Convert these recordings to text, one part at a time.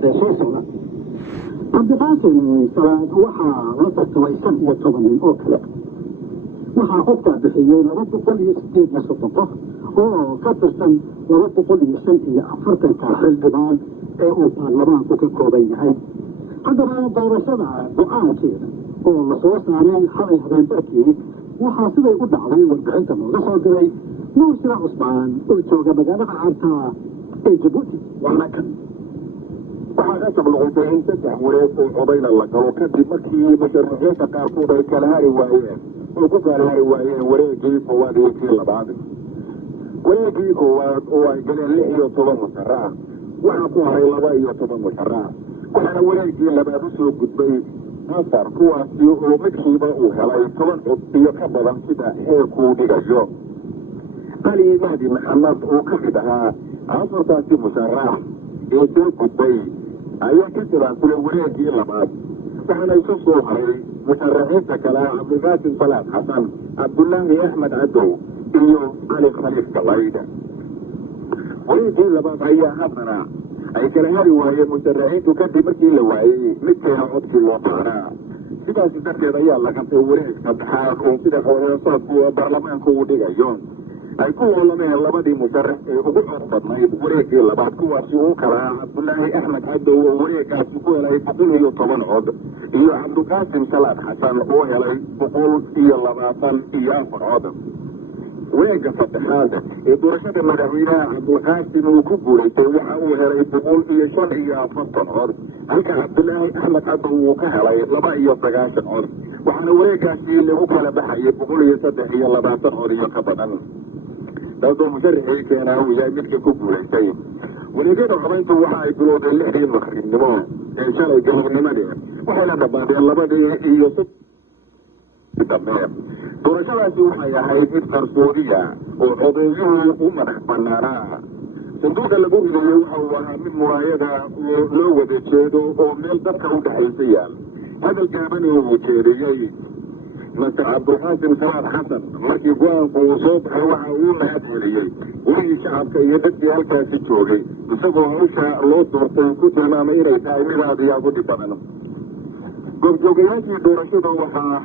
bilood ee soo socda cabdiqaasim salaad waxaa la tartamay 15 nin oo kale waxaa qofkaa bixiyey 208 qof oo ka tirsan 245 xildhibaan ee uu baarlamaanku ka kooban yahay haddaba doorashada go-aankeeda oo la soo saaray xalay habeenbarkii waxaa siday u dhacday warbixinta looga soo diray nuur shira cusmaan oo jooga magaalada carta ee jabuuti waxaa qasab noqotay in 3 wareeg oo codayna la galo kadib markii musharaxiinta qaarkood ay kala hari waayeen wareegii koowaad iyo kii labaad wareegii koowaad oo ay galeen 16 musharax waxaa ku haray 12 musharax waxaana wareegii labaad u soo gudbay afar kuwaasi oo midkiiba uu helay 10 cod iyo ka badan sida heerkuu dhigayo qali mahdi maxamed oo ka mid ahaa 4 musharax ee soo gudbay ayaa ka tilaabtay wareegii labaad waxaana isu soo haray musharaxiinta kale cabdiqaasim salaad xasan cabdullaahi axmed cadow iyo cali khaliif galayda wareegii labaad ayaa haddana ay kala hari waayeen musharaxiintu kadib markii la waayey midkeena codkii loo baahnaa sidaas darteed ayaa la qabtay wareeg saddexaad oo sida xooreesoodku baarlamaanku uu dhigayo ay ku hoolameen labadii musharax ee ugu cod badnayd wareegii labaad kuwaasi uu kala cabdullaahi axmed cadow oo wareegaasi ku helay 110 cod iyo cabdiqaasim salaad xasan oo helay 124 cod wareegga saddexaad ee doorashada madaxweynaha cabdiqaasim uu ku guulaystay waxa uu helay 145 cod halka cabdullaahi axmed cadow uu ka helay 29 cod waxaana wareegaasi lagu kala baxayay 123 cod iyo ka badan taasoo musharaxii keenaa uu yahay midka ku guulaystay wareegyada codayntu waxa ay bilowdeen 6 maqribnimo ee shalay galabnimadii waxayna dhammaadeen 2 iyo 3 dambe doorashadaasi waxay ahayd mid qarsoodiya oo codeeyuhu u madax bannaanaa sanduuqa lagu ridayo waxa uu ahaa mid muraayada oo loo wada jeedo oo meel dadka u dhexaysa yaal hadal gaaban oo uu jeediyey master cabdiqaasim salaad xasan markii go-aanku uu soo baxay waxa uu mahad celiyey wixii shacabka iyo dadkii halkaasi joogay isagoo hawsha loo doortay ku tilmaamay inay tahay mid aad iyo aad u dhib badan goobjoogayaashii doorashada waxaa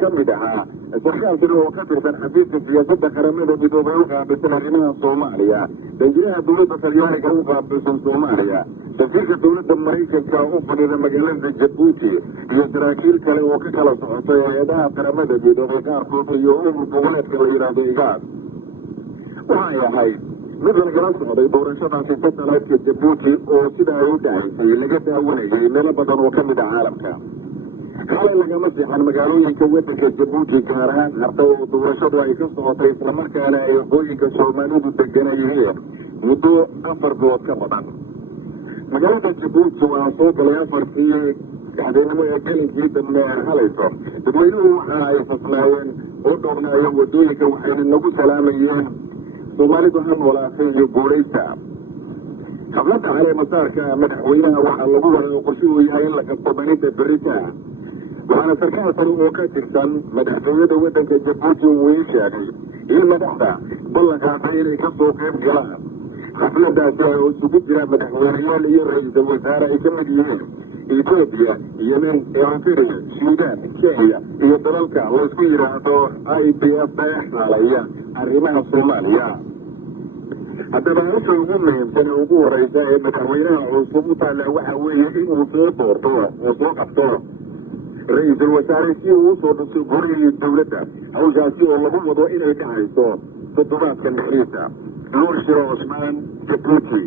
ka mid ahaa sarkaal kale oo ka tirsan xafiiska siyaasadda qaramada midoobay u qaabilsan arrimaha soomaaliya danjiraha dowladda talyaaniga u qaabilsan soomaaliya safiirka dowladda maraykanka u fadhida magaalada jabuuti iyo saraakiil kale oo ka kala socotay hay-adaha qaramada midoobay qaarkood iyo urur goboleedka la yidhaahdo igaad waxay ahayd mid lagala socday doorashadaasi satellite-ka jabuuti oo sida ay u dhacaysay laga daawanayay meelo badan oo ka mid a caalamka xalay lagama seexan magaalooyinka waddanka jabuuti gaar ahaan harta oo doorashadu ay ka socotay islamarkaana ay hooyinka soomaalidu degana yihiin muddo 4 bilood ka badan magaalada jabuuti waa soo galay 4kii saxdeennimo ee gelinkii dambe halayso dadweynuhu waxa ay fasnaayeen oo dhowrnaayeen waddooyinka waxayna nagu salaamayeen soomaalidu ha noolaatay iyo guuraysta xafladda caleemasaarka madaxweynaha waxaa lagu waday oo qorshe uu yahay in la qabto baninta berita waxaana sarkaal kale oo ka tirsan madaxtooyada waddanka jabuuti uu ii sheegay in madaxda ballankaasay inay ka soo qayb galaan xafladaasi oo isugu jira madaxweyneyaal iyo ra-iisul wasaare ay ka mid yihiin etoobiya yemen eritrea suudaan kenya iyo dalalka laysku yidhaahdo IPF xaalaya arrimaha soomaaliya haddaba hawsha ugu muhiimsan ee ugu horeysa ee madaxweynaha cusub u taalla waxa weeye inuu soo doorto oo soo qabto ra-iisul wasaare si uu usoo dhiso gurihii dowladda hawshaasi oo lagu wado inay dhacayso toddobaadka dhexdiisa nuur shiro cusmaan jabuuti